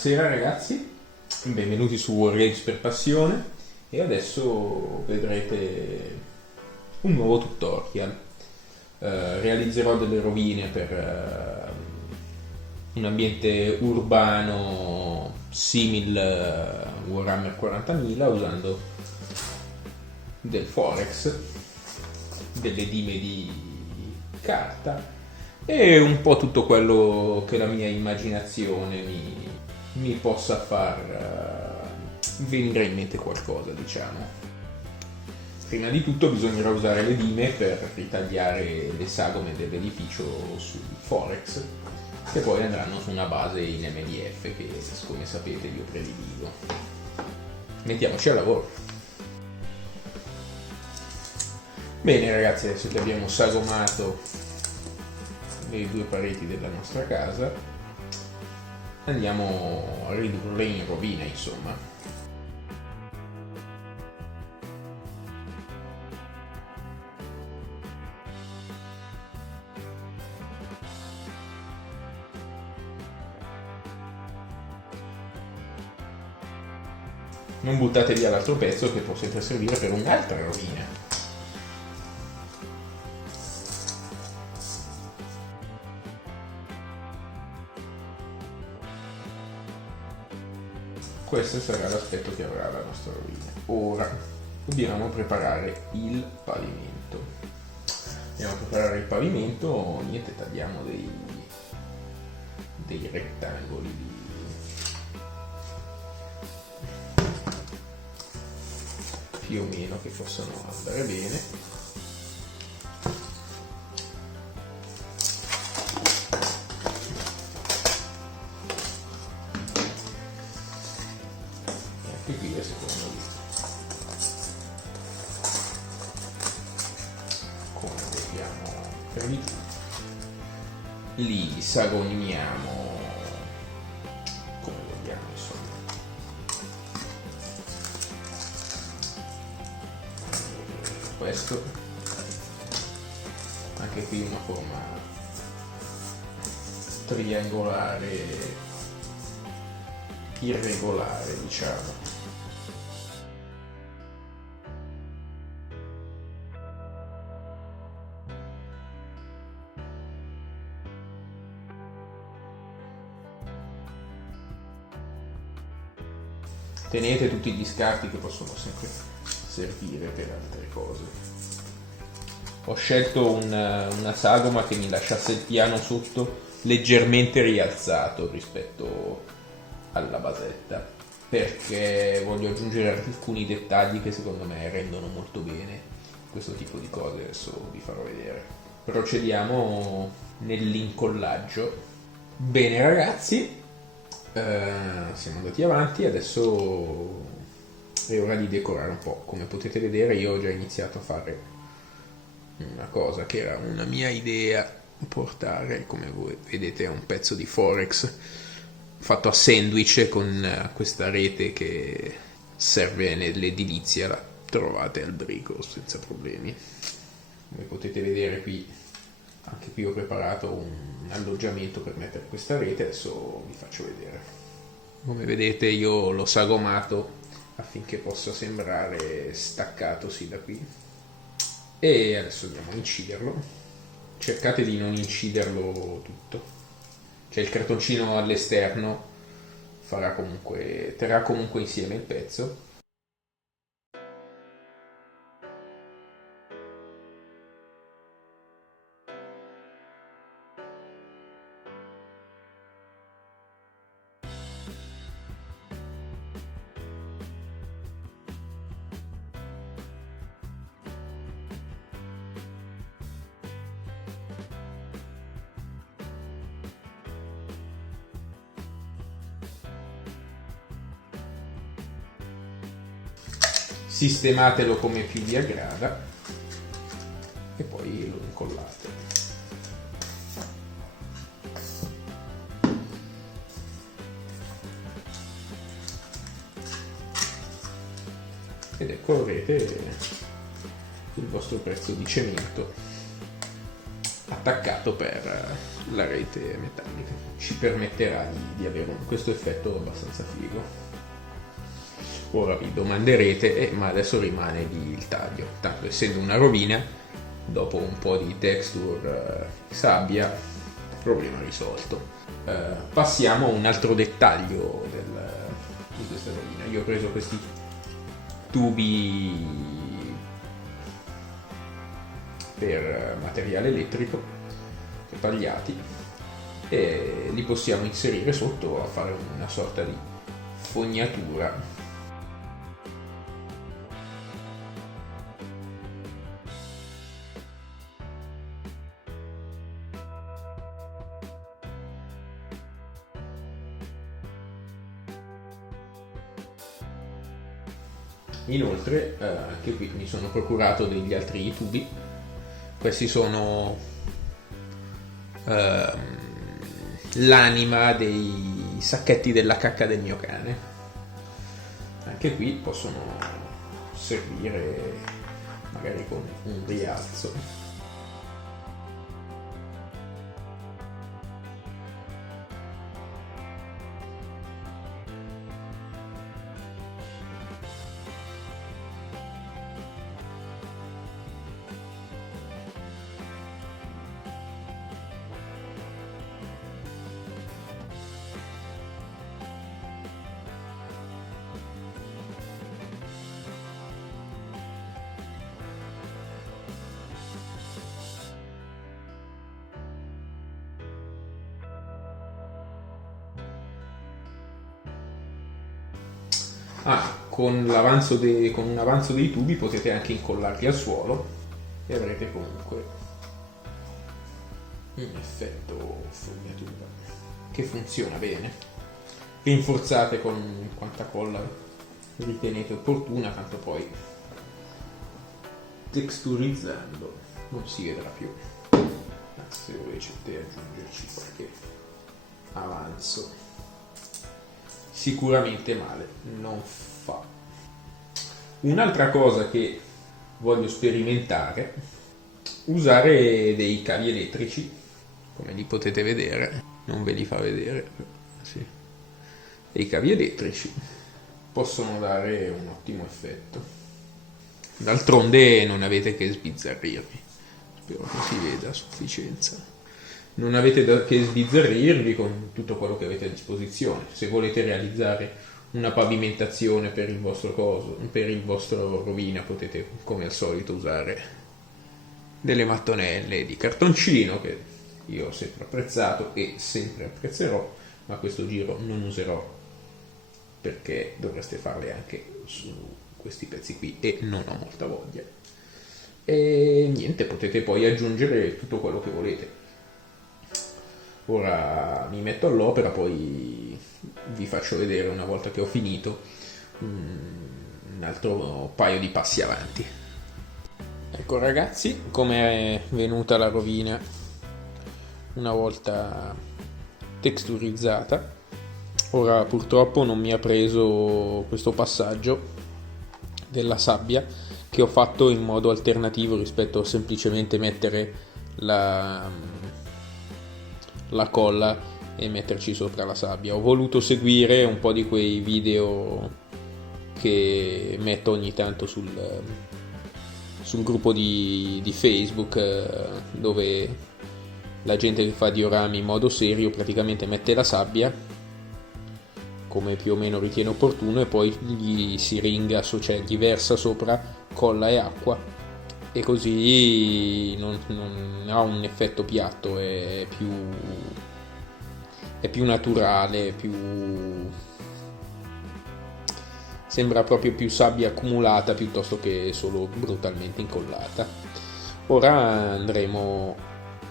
Buonasera ragazzi, benvenuti su Wargames per Passione e adesso vedrete un nuovo tutorial. Realizzerò delle rovine per un ambiente urbano simile Warhammer 40.000 usando del Forex, delle dime di carta e un po' tutto quello che la mia immaginazione mi possa far venire in mente qualcosa, diciamo. Prima di tutto bisognerà usare le dime per ritagliare le sagome dell'edificio sul Forex, che poi andranno su una base in MDF che, come sapete, io prediligo. Mettiamoci al lavoro. Bene ragazzi, adesso che abbiamo sagomato le due pareti della nostra casa, andiamo a ridurle in rovine, insomma. Non buttate via l'altro pezzo che può sempre servire per un'altra rovina. Questo sarà l'aspetto che avrà la nostra rovina. Ora dobbiamo preparare il pavimento. Andiamo a preparare il pavimento, niente, tagliamo dei rettangoli più o meno che possano andare bene. Qui è secondo me come vediamo per di più, li sagoniamo come vogliamo, insomma. Questo anche qui una forma triangolare irregolare, diciamo. Tenete tutti gli scarti che possono sempre servire per altre cose. Ho scelto una sagoma che mi lasciasse il piano sotto leggermente rialzato rispetto alla basetta, perché voglio aggiungere alcuni dettagli che secondo me rendono molto bene questo tipo di cose. Adesso vi farò vedere. Procediamo nell'incollaggio. Bene ragazzi, siamo andati avanti, adesso è ora di decorare un po'. Come potete vedere io ho già iniziato a fare una cosa che era una mia idea, portare, come voi vedete, un pezzo di Forex fatto a sandwich con questa rete che serve nell'edilizia, la trovate al Brico senza problemi. Come potete vedere qui, anche qui ho preparato un alloggiamento per mettere questa rete, adesso vi faccio vedere. Come vedete io l'ho sagomato affinché possa sembrare staccatosi da qui, e adesso andiamo a inciderlo. Cercate di non inciderlo tutto, cioè il cartoncino all'esterno terrà comunque insieme il pezzo. Sistematelo come più vi aggrada e poi lo incollate. Ed ecco, avrete il vostro pezzo di cemento a attaccato per la rete metallica. Ci permetterà di avere questo effetto abbastanza figo. Ora vi domanderete, ma adesso rimane lì il taglio. Tanto essendo una rovina, dopo un po' di texture sabbia, problema risolto. Passiamo a un altro dettaglio di questa rovina. Io ho preso questi tubi per materiale elettrico tagliati e li possiamo inserire sotto a fare una sorta di fognatura. Inoltre anche qui mi sono procurato degli altri tubi. Questi sono l'anima dei sacchetti della cacca del mio cane. Anche qui possono servire magari con un rialzo. Con un avanzo dei tubi potete anche incollarli al suolo e avrete comunque un effetto fognatura che funziona bene. Rinforzate con quanta colla ritenete opportuna, tanto poi texturizzando non si vedrà più. Se volete aggiungerci qualche avanzo, sicuramente male non fa. Un'altra cosa che voglio sperimentare, usare dei cavi elettrici, come li potete vedere, non ve li fa vedere, sì. Dei cavi elettrici possono dare un ottimo effetto. D'altronde non avete che sbizzarrirvi, spero che si veda a sufficienza. Non avete che sbizzarrirvi con tutto quello che avete a disposizione. Se volete realizzare una pavimentazione per il vostro rovina, potete come al solito usare delle mattonelle di cartoncino che io ho sempre apprezzato e sempre apprezzerò, ma questo giro non userò perché dovreste farle anche su questi pezzi qui e non ho molta voglia. E niente, potete poi aggiungere tutto quello che volete. Ora mi metto all'opera, poi vi faccio vedere una volta che ho finito un altro paio di passi avanti. Ecco ragazzi come è venuta la rovina una volta texturizzata. Ora purtroppo non mi ha preso questo passaggio della sabbia, che ho fatto in modo alternativo rispetto a semplicemente mettere la colla e metterci sopra la sabbia. Ho voluto seguire un po' di quei video che metto ogni tanto sul gruppo di Facebook, dove la gente che fa diorami in modo serio praticamente mette la sabbia come più o meno ritiene opportuno e poi gli si ringa, cioè gli versa sopra colla e acqua, e così non ha un effetto piatto, è più naturale, sembra proprio più sabbia accumulata piuttosto che solo brutalmente incollata. Ora andremo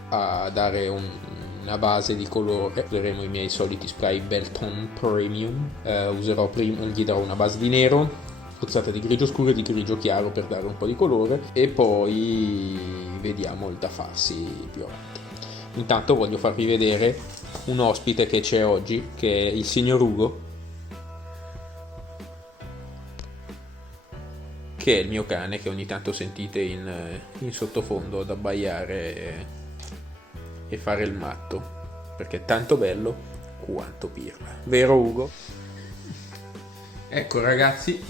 a dare una base di colore, useremo i miei soliti spray Belton Premium, gli darò una base di nero, spruzzata di grigio scuro e di grigio chiaro per dare un po' di colore, e poi vediamo il da farsi più avanti. Intanto voglio farvi vedere un ospite che c'è oggi, che è il signor Ugo, che è il mio cane che ogni tanto sentite in sottofondo ad abbaiare e fare il matto, perché è tanto bello quanto pirla. Vero Ugo? Ecco ragazzi,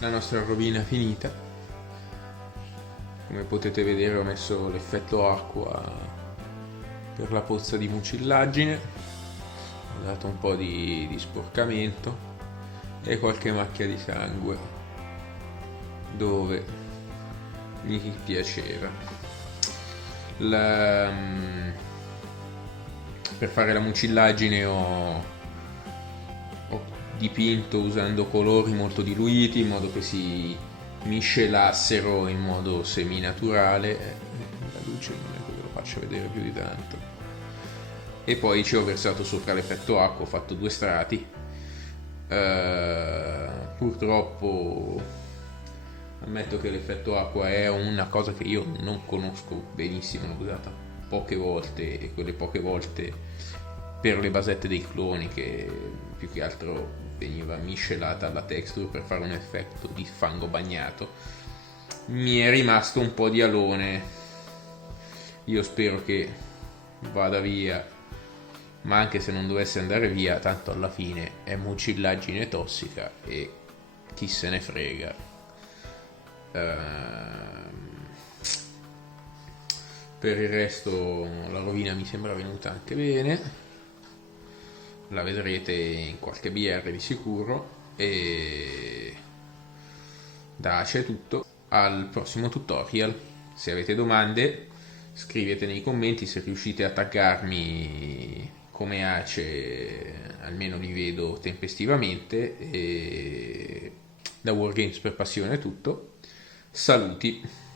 la nostra rovina è finita. Come potete vedere ho messo l'effetto acqua per la pozza di mucillagine, ho dato un po' di sporcamento e qualche macchia di sangue dove mi piaceva. Per fare la mucillagine ho dipinto usando colori molto diluiti in modo che si miscelassero in modo semi-naturale. La luce non è che ve lo faccio vedere più di tanto. E poi ci ho versato sopra l'effetto acqua, ho fatto 2 strati. Purtroppo ammetto che l'effetto acqua è una cosa che io non conosco benissimo, l'ho usata poche volte e quelle poche volte per le basette dei cloni, che più che altro veniva miscelata alla texture per fare un effetto di fango bagnato. Mi è rimasto un po' di alone, io spero che vada via, ma anche se non dovesse andare via, tanto alla fine è mucillagine tossica e chi se ne frega. Per il resto la rovina mi sembra venuta anche bene, la vedrete in qualche BR di sicuro. E da Ace è tutto, al prossimo tutorial. Se avete domande scrivete nei commenti, se riuscite a taggarmi come Ace almeno li vedo tempestivamente. E da Wargames per Passione è tutto, saluti.